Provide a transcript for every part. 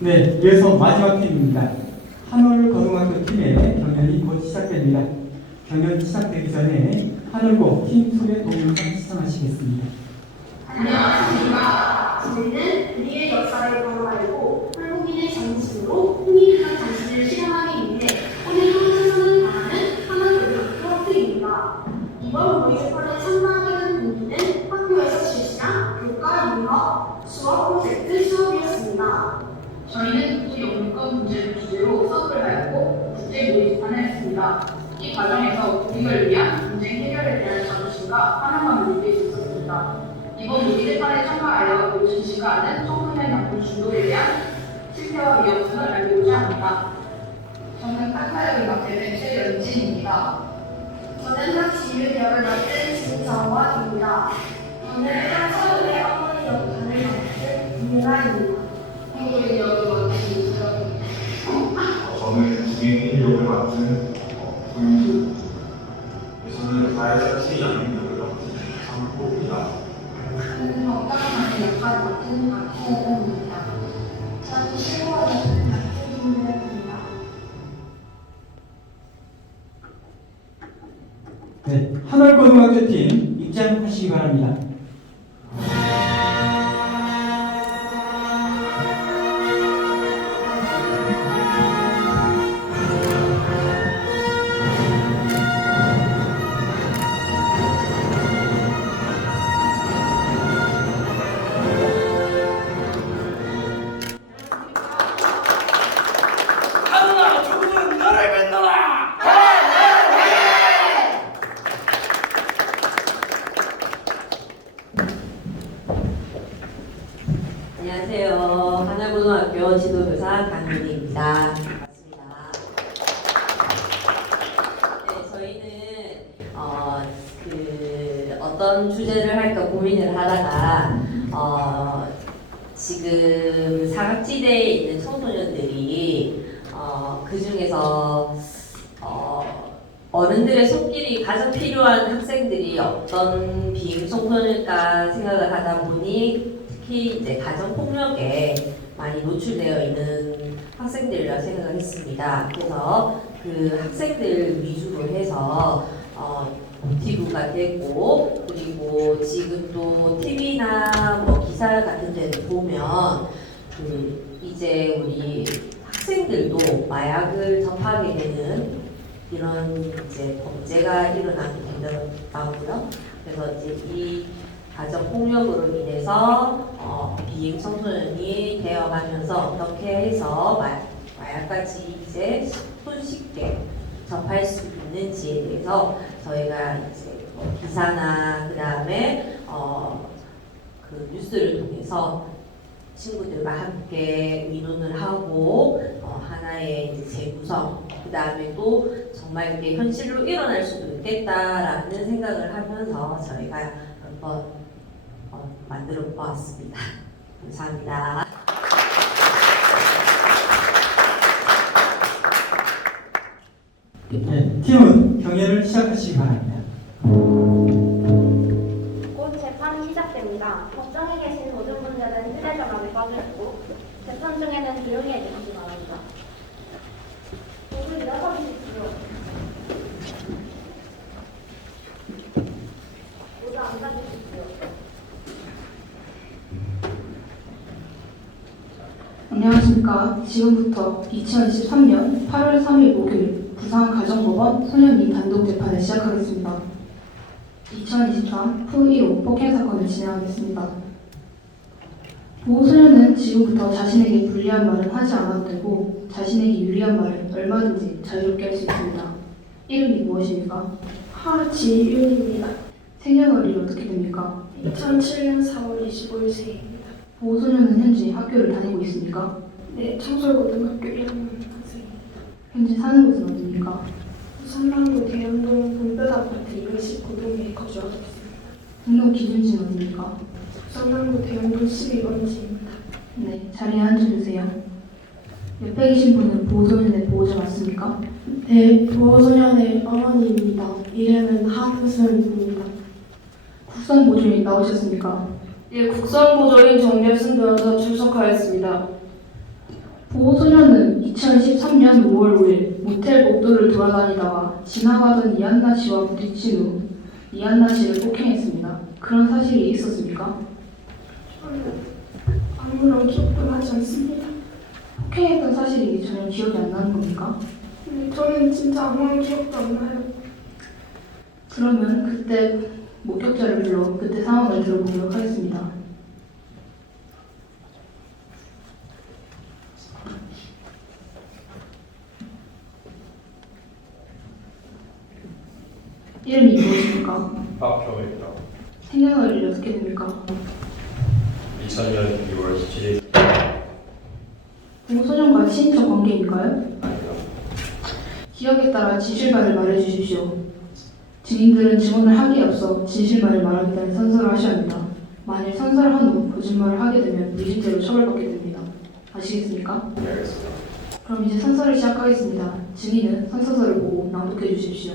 네, 이어서 마지막 팀입니다. 한월고등학교 팀의 경연이 곧 시작됩니다. 경연 시작되기 전에 한월고 팀 소개 동영상 시청하시겠습니다. 안녕하십니까. 저희는 우리의 역사를 바로 알고 한국인의 정신으로 통일한 정신을 실현하기 위해 오늘도 최선을 다하는 한국고등학교 팀입니다. 이번 모의고사를 참가하게 된 동기는 학교에서 실시한 교과, 문화, 수학 프로젝트 수업이었습니다. 저희는 국제 영문권 문제를 주제로 수업을 하였고 국제 모의고사를 했습니다. 이 과정에서 우리를 위한 분쟁 해결에 대한 자부심과 환영감을 느낄 수 있었습니다. 이번 모의고사에 참가하여 요즘 시가하는 청소년 약물 중독에 대한 실태와 위험성을 알고자 합니다. 저는 딴사역을 맡게 된 최연진입니다. 저는 학지유대학을 맡은 진정원입니다. 저는 한서울의 어머니 역할을 맡은 김유라입니다. 한국인 역을 맡은 이수정입니다. 저는 국민 역을 맡은 고윤주. 저는 가해자치 양인 역을 맡은 장호입니다. 저는 건강한 역할을 맡은 박혜은입니다. 저는 실무와 맡은 박혜진입니다. 네, 한월고등학교 팀 입장하시기 바랍니다. 하늘아, 조국은 너를 믿노라! 안녕하세요. 하나고등학교 지도교사 강민희입니다. 반갑습니다. 네, 저희는 어떤 주제를 할까 고민을 하다가 지금 사각지대에 있는 청소년들이 그 중에서 어른들의 손길이 가장 필요한 학생들이 어떤 비행 청소년일까 생각을 하다 보니 특히 이제 가정 폭력에 많이 노출되어 있는 학생들이라 생각을 했습니다. 그래서 그 학생들 위주로 해서 모티브가 되고, 그리고 지금 또 TV나 뭐 기사 같은 데를 보면 이제 우리 학생들도 마약을 접하게 되는 이런 이제 범죄가 일어나게 되더라고요. 그래서 이제 이 가정 폭력으로 인해서 비행 청소년이 되어가면서 어떻게 해서 마약까지 이제 손쉽게 접할 수 있는지에 대해서 저희가 이제 기사나 그 다음에 그 뉴스를 통해서 친구들과 함께 의논을 하고 하나의 이제 재구성, 그 다음에 또 정말 이게 현실로 일어날 수도 있겠다라는 생각을 하면서 저희가 한번 만들어 보았습니다. 감사합니다. 네, 팀은 경연을 시작하시기 바랍니다. 곧 재판이 시작됩니다. 법정에 계신 모든 분들은 휴대전화를 꺼주시고 재판 중에는 조용히 해주시기 바랍니다. 모두 일어서 주십시오. 모두 앉아주십시오. 안녕하십니까. 지금부터 2023년 8월 3일 목요일 부산가정법원 소년이 단독 재판을 시작하겠습니다. 2023 프1호 폭행 사건을 진행하겠습니다. 보호소년은 지금부터 자신에게 불리한 말은 하지 않아도 되고 자신에게 유리한 말은 얼마든지 자유롭게 할 수 있습니다. 이름이 무엇입니까? 하지윤입니다. 생년월일이 어떻게 됩니까? 2007년 4월 25일생입니다. 보호소년은 현재 학교를 다니고 있습니까? 네, 청솔고등학교 1학년 학생입니다. 현재 사는 곳은 어디입니까? 부산남구 대연동 본뼈아파트 219동에 거주하고 있습니다. 등록 기준지는 어디입니까? 부산남구 대연동 12번지입니다. 네, 자리에 앉아주세요. 옆에 계신 분은 보호소년의 보호자 맞습니까? 네, 보호소년의 어머니입니다. 이름은 한무순입니다. 국선보조인 나오셨습니까? 예, 국선보조인 정대순 변호사 출석하였습니다. 보호소년은 2013년 5월 5일 모텔 복도를 돌아다니다가 지나가던 이한나 씨와 부딪힌 후 이한나 씨를 폭행했습니다. 그런 사실이 있었습니까? 저는 아무런 기억도 나지 않습니다. 폭행했던 사실이 전혀 기억이 안 나는 겁니까? 근데 저는 진짜 아무런 기억도 안 나요. 그러면 그때 목격자를 불러 그때 상황을 들어보도록 하겠습니다. 이름이 무엇입니까? 박형입니다. 생년월일이 어떻게 됩니까? 2000년 2월 17일 보호소년과 친인척 관계인가요? 아닙니다. 기억에 따라 진실만을 말해주십시오. 증인들은 증언을 하기에 앞서 진실만을 말하겠다는 선서를 하셔야 합니다. 만일 선서를 한 후 거짓말을 하게 되면 무진죄로 처벌받게 됩니다. 아시겠습니까? 네, 알겠습니다. 그럼 이제 선서를 시작하겠습니다. 증인은 선서서를 보고 낭독해 주십시오.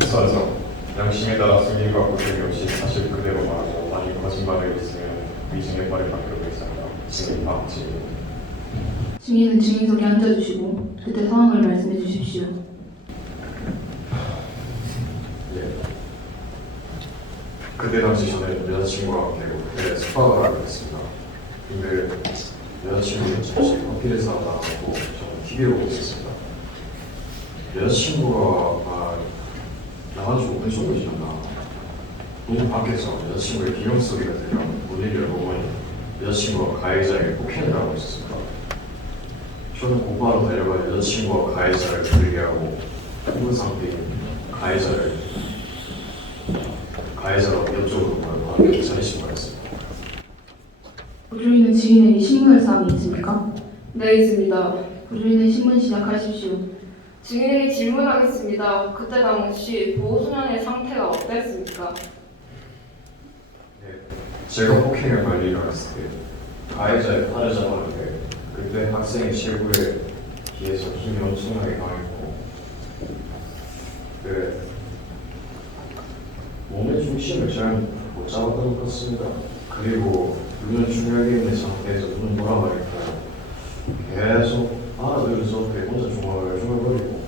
선서 양심에 따라 승인과 고증이 없이 사실 그대로 말하고 만일 거짓말을 했으면 위증의 벌을 받기로 했습니다. 증인 박증인. 증인은 증인석에 앉아주시고 그때 상황을 말씀해 주십시오. 예. 그때 당시 저는 여자친구와 함께 호텔에 숙박을 하고 있습니다. 근데 여자친구는 잠시 커피를 사다 나가고 저는 TV를 보고 있었습니다. 여자친구가 나가지고 5분 정도 지났나 너무 밖에서 여자친구의 비명 소리가 들려 문을 열어보니 여자친구가 가해자에게 폭행을 하고 있었습니다. 저는 곧바로 달려가 여자친구와 가해자를 분리게 하고 흥분 상태인 가해자라고 옆쪽으로 보내고 경찰에 신고했습니다. 보조인은 증인에게 신문할 사항이 있습니까? 네, 있습니다. 보조인은 신문 시작하십시오. 증인에게 질문하겠습니다. 그때 당시 보호소년의 상태가 어땠습니까? 네, 제가 폭행을 관리를 했을 때 가해자의 팔을 잡았는데 그때 학생의 체구에 비해서 힘이 엄청나게 강했고 몸의 중심을 잘 못 잡았던 것 같습니다. 그리고 눈을 충혈되어 있는 상태에서 눈을 돌아가니까 계속 알아들어서 혼자 중얼중얼거리고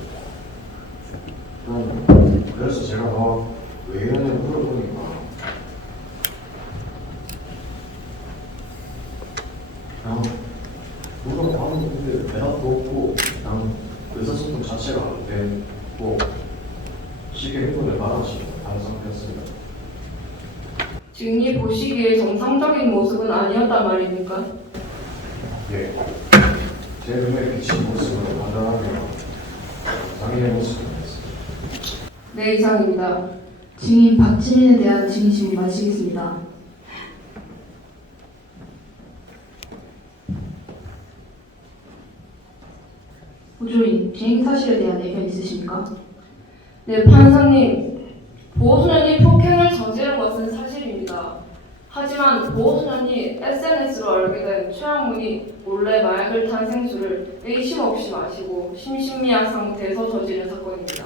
그래서 제가 왜 이러냐 물어보니까 그냥 물어봤는데 대답도 없고 그냥 의사소통 자체가 안 되고 쉽게 흥분을 받아치는 상태였습니다. 증인이 보시기에 정상적인 모습은 아니었단 말입니까? 예, 제 눈에 비친 모습으로 판단하면 당연의 모습이었습니다. 네, 이상입니다. 증인 박진인에 대한 증인 질문 마치겠습니다. 보조인 비행 사실에 대한 의견 있으십니까? 네, 판사님. 보호소년이 폭행을 저지른 것은 사실입니다. 하지만 보호소년이 SNS로 알게 된 최양문이 몰래 마약을 탄 생수를 의심 없이 마시고 심신미약 상태에서 저지른 사건입니다.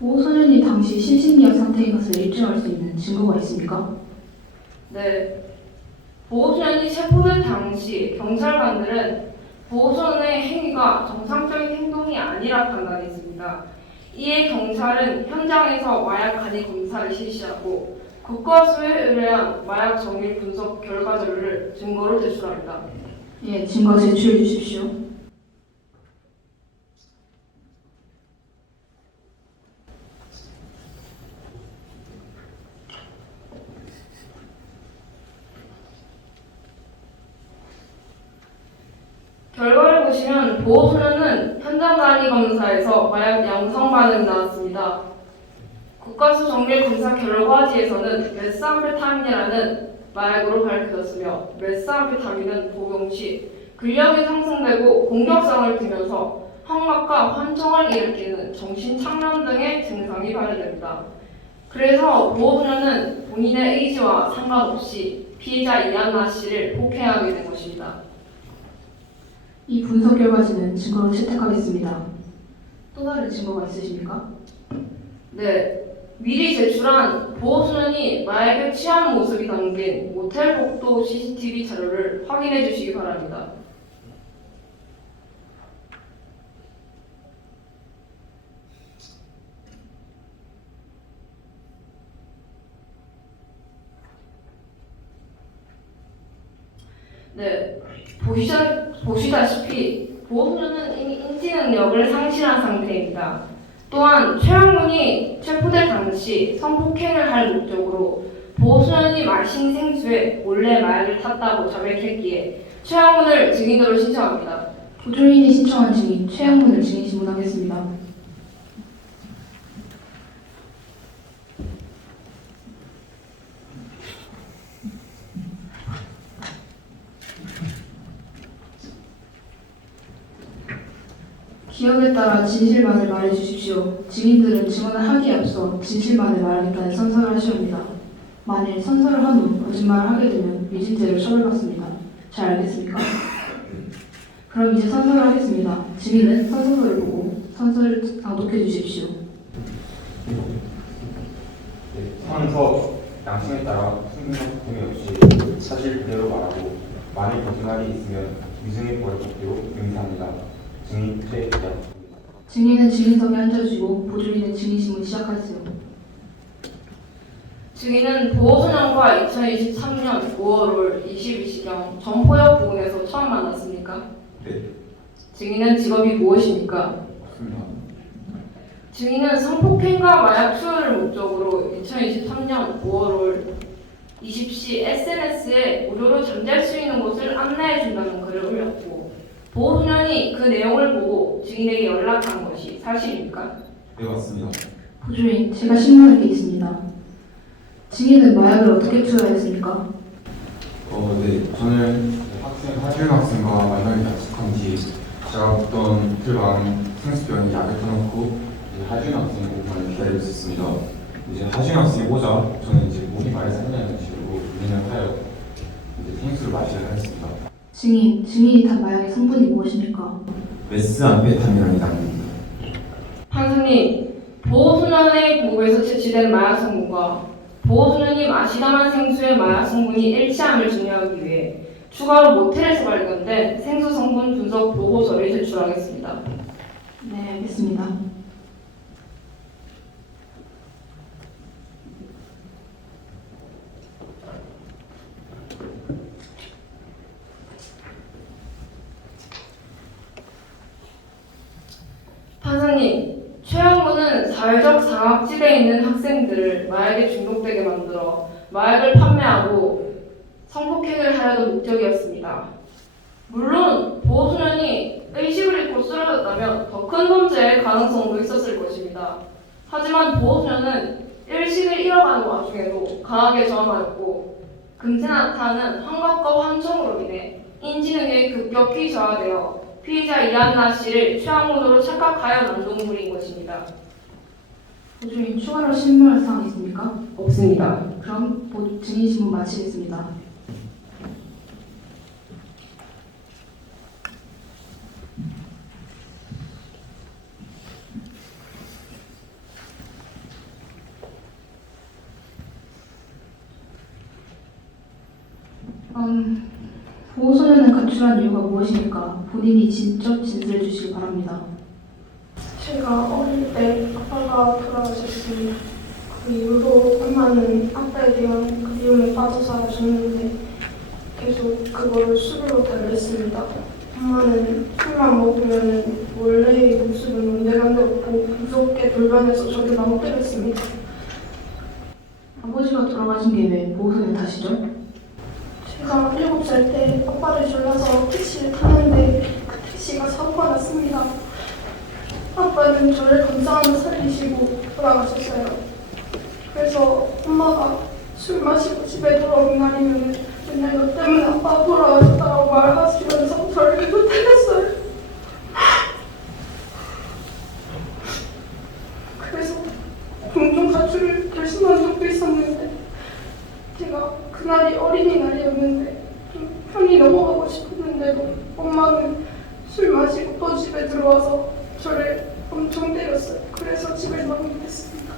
보호소년이 당시 심신미약 상태인 것을 입증할 수 있는 증거가 있습니까? 네. 보호소년이 체포된 당시 경찰관들은 보호소년의 행위가 정상적인 행동이 아니라 판단했습니다. 이에 경찰은 현장에서 마약 간이 검사를 실시하고 국과수에 의뢰한 마약 정밀 분석 결과 자료를 증거로 제출합니다. 예, 증거 제출해 주십시오. 결과를 보시면 보호소년은 현장 단위 검사에서 마약 양성 반응이 나왔습니다. 국가수 정밀 검사 결과지에서는 메스암페타민이라는 마약으로 밝혀졌으며 메스암페타민은 복용 시 근력이 상승되고 공격성을 띠면서 환각과 환청을 일으키는 정신착란 등의 증상이 발현됩니다. 그래서 보호소년은 본인의 의지와 상관없이 피해자 이한나 씨를 폭행하게 된 것입니다. 이 분석 결과지는 증거로 채택하겠습니다. 또 다른 증거가 있으십니까? 네, 미리 제출한 보호소년이 마약에 취한 모습이 담긴 모텔 복도 CCTV 자료를 확인해 주시기 바랍니다. 네, 보시다시피 보호소년은 이미 인지 능력을 상실한 상태입니다. 또한 최양문이 체포될 당시 성폭행을 할 목적으로 보호소년이 마신 생수에 몰래 마약을 탔다고 자백했기에 최양문을 증인으로 신청합니다. 보조인이 신청한 증인 최양문을 증인 신문하겠습니다. 기억에 따라 진실만을 말해주십시오. 증인들은 증언을 하기에 앞서 진실만을 말하겠다는 선서를 하시옵니다. 만일 선서를 한 후 거짓말을 하게 되면 위증죄로 처벌받습니다. 잘 알겠습니까? 그럼 이제 선서를 하겠습니다. 증인은 선서를 보고 선서를 낭독해 주십시오. 선서 양심에 따라 승승과 부정이 없이 사실 그대로 말하고 만일 거짓말이 있으면 위증의 벌을 받기로 명시합니다. 증인 최기자. 증인은 증인석에 앉아주시고 보조인은 증인 신문 시작하세요. 증인은 보호소년과 2023년 5월 22시경 전포역 부근에서 처음 만났습니까? 네. 증인은 직업이 무엇입니까? 없습니다. 증인은 성폭행과 마약 투여를 목적으로 2023년 5월 20시 SNS에 무료로 잠잘 수 있는 곳을 안내해준다는 글을 올렸고 보호소년이 그 내용을 보고 증인에게 연락한 것이 사실입니까? 네, 맞습니다. 보조인, 제가 신문할 게 있습니다. 증인은 마약을 어떻게 투여했습니까? 네. 저는 하준 학생과 만나기 약속한 뒤 제가 묻던 이틀간 생수병에 약을 떠놓고 하준 학생 오픈을 기다리고 있었습니다. 이제 하준 학생이 오자 저는 이제 몸이 많이 상하는 식으로 운행을 하여 이제 생수를 마시려 했습니다. 증인이 탄 마약의 성분이 무엇입니까? 메스암페타민이라는 약입니다. 판사님, 보호소년의 몸에서 채취된 마약 성분과 보호소년이 마시다만 생수의 마약 성분이 일치함을 증명하기 위해 추가로 모텔에서 발견된 생수 성분 분석 보고서를 제출하겠습니다. 네, 알겠습니다. 판사님, 최양문은 사회적 상학지대에 있는 학생들을 마약에 중독되게 만들어 마약을 판매하고 성폭행을 하려던 목적이었습니다. 물론 보호소년이 의식을 잃고 쓰러졌다면 더 큰 범죄의 가능성도 있었을 것입니다. 하지만 보호소년은 의식을 잃어가는 와중에도 강하게 저항하였고 금세 나타나는 환각과 환청으로 인해 인지능력이 급격히 저하되어 피의자 이한나 씨를 최양문으로 착각하여 난동을 부린 것입니다. 보조인, 추가로 신문할 사항 있습니까? 없습니다. 그럼 증인 신문 마치겠습니다. 보호소년을 가출한 이유가 무엇입니까? 본인이 직접 진술해 주시기 바랍니다. 제가 어릴 때 아빠가 돌아가셨습니다. 그 이후로 엄마는 아빠에 대한 그리움에 빠져 살아셨는데 계속 그걸 술로 달랬습니다. 엄마는 술만 먹으면 원래의 모습은 온데간데 없고 무섭게 돌변해서 저를 막 때렸습니다. 아버지가 돌아가신 게 왜 보호소년 탓이죠? 제가 7살 때 아빠를 졸라서 택시를 타는데 그 택시가 사고가 났습니다. 아빠는 저를 감싸안아 살리시고 돌아가셨어요. 그래서 엄마가 술 마시고 집에 돌아오는 날이면 맨날 너 때문에 아빠 돌아가셨다고 말하시면서 저를 계속 때렸어요. 그래서 종종 가출을 결심한 적도 있었는데 제가 그날이 어린이날이었는데 좀 편히 넘어가고 싶었는데도 엄마는 술 마시고 또 집에 들어와서 저를 엄청 때렸어요. 그래서 집에 나오게 됐습니다.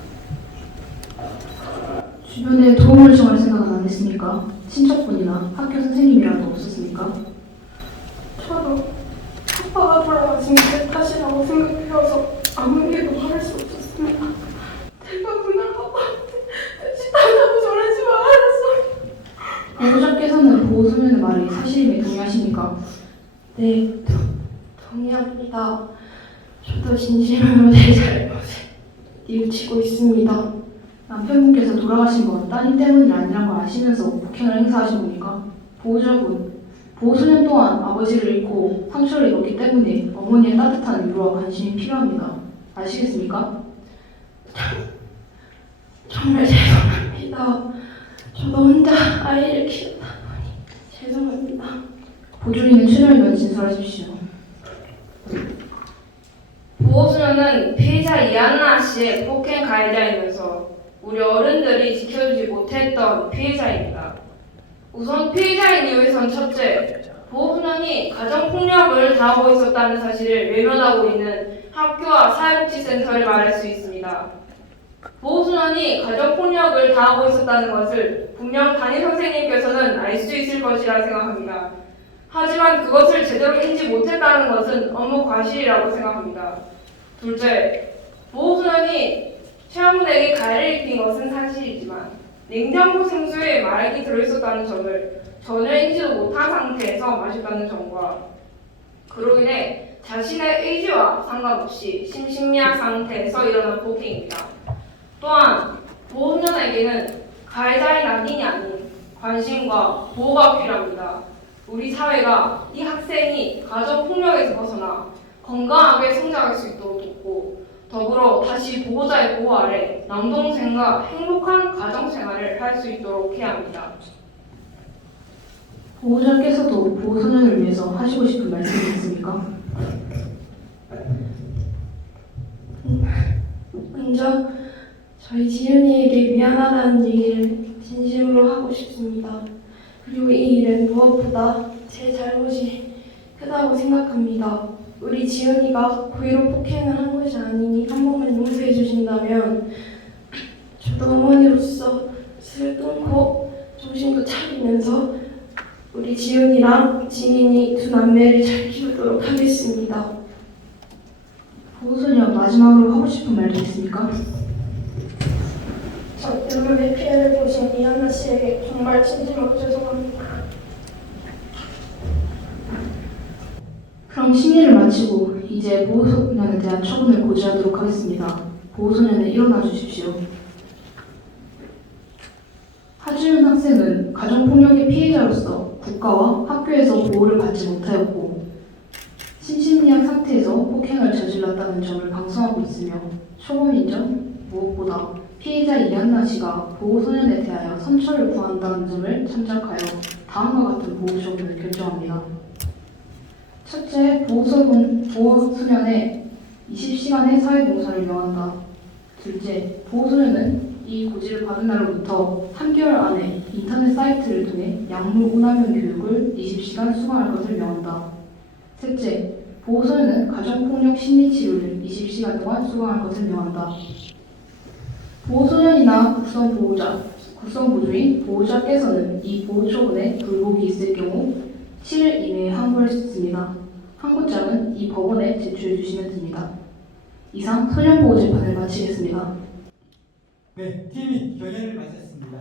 주변에 도움을 청할 생각은 안 했습니까? 친척분이나 학교 선생님이라도 없었습니까? 저도 아빠가 돌아가신 게 탓이라고 생각해서 아무에게도 말할 수 없었습니다. 제가 그날 아빠한테 택시 타자고 저러지 말았어요. 보호자께서는 보호소년의 말이 사실임에 동의하십니까? 네, 동의합니다. 저도 진심으로 제 잘못을 뉘우치고 있습니다. 남편분께서 돌아가신 건 따님 때문이 아니란 걸 아시면서 폭행을 행사하신 겁니까? 보호자분, 보호소년 또한 아버지를 잃고 상처를 입었기 때문에 어머니의 따뜻한 위로와 관심이 필요합니다. 아시겠습니까? 정말 죄송합니다. 저도 혼자 아이를 키우다 보니 죄송합니다. 보조인은 최저위원 진술하십시오. 보호소년은 피해자 이한나 씨의 폭행 가해자이면서 우리 어른들이 지켜주지 못했던 피해자입니다. 우선 피해자인 이유에선 첫째, 보호소년이 가정폭력을 당하고 있었다는 사실을 외면하고 있는 학교와 사회복지센터를 말할 수 있습니다. 보호소년이 가정폭력을 당하고 있었다는 것을 분명 담임 선생님께서는 알 수 있을 것이라 생각합니다. 하지만 그것을 제대로 인지 못했다는 것은 업무 과실이라고 생각합니다. 둘째, 보호소년이 최학문에게 가해를 입힌 것은 사실이지만 냉장고 생수에 마약이 들어있었다는 점을 전혀 인지도 못한 상태에서 마셨다는 점과 그로 인해 자신의 의지와 상관없이 심신미약 상태에서 일어난 폭행입니다. 또한 보호소년에게는 가해자의 낙인이 아닌 관심과 보호가 필요합니다. 우리 사회가 이 학생이 가정폭력에서 벗어나 건강하게 성장할 수 있도록 돕고 더불어 다시 보호자의 보호 아래 남동생과 행복한 가정생활을 할 수 있도록 해야 합니다. 보호자께서도 보호소년을 위해서 하시고 싶은 말씀이 있습니까? 먼저 저희 지윤이에게 미안하다는 얘기를 진심으로 하고 싶습니다. 그리고 이 일은 무엇보다 제 잘못이 크다고 생각합니다. 우리 지은이가 고의로 폭행을 한 것이 아니니 한 번만 용서해 주신다면 저도 어머니로서 술을 끊고 정신도 차리면서 우리 지은이랑 지민이 두 남매를 잘 키우도록 하겠습니다. 보호소년 마지막으로 하고 싶은 말도 있습니까? 저 때문에 피해를 보신 이한나 씨에게 정말 진심으로 죄송합니다. 그럼 심의를 마치고 이제 보호소년에 대한 처분을 고지하도록 하겠습니다. 보호소년은 일어나 주십시오. 하지윤 학생은 가정폭력의 피해자로서 국가와 학교에서 보호를 받지 못하였고 심신미약 상태에서 폭행을 저질렀다는 점을 방송하고 있으며 초범인 점 무엇보다 피해자 이한나 씨가 보호소년에 대하여 선처를 구한다는 점을 참작하여 다음과 같은 보호처분을 결정합니다. 첫째, 보호소년의 20시간의 사회봉사를 명한다. 둘째, 보호소년은 이 고지를 받은 날로부터 3개월 안에 인터넷 사이트를 통해 약물 오남용 교육을 20시간 수강할 것을 명한다. 셋째, 보호소년은 가정폭력 심리치료를 20시간 동안 수강할 것을 명한다. 보호소년이나 국성보조인 보호자께서는 이 보호처분에 불복이 있을 경우 7일 이내에 항고할 수 있습니다. 항고장은 이 법원에 제출해 주시면 됩니다. 이상 소년보호재판을 마치겠습니다. 네, 팀이 경연을 마쳤습니다.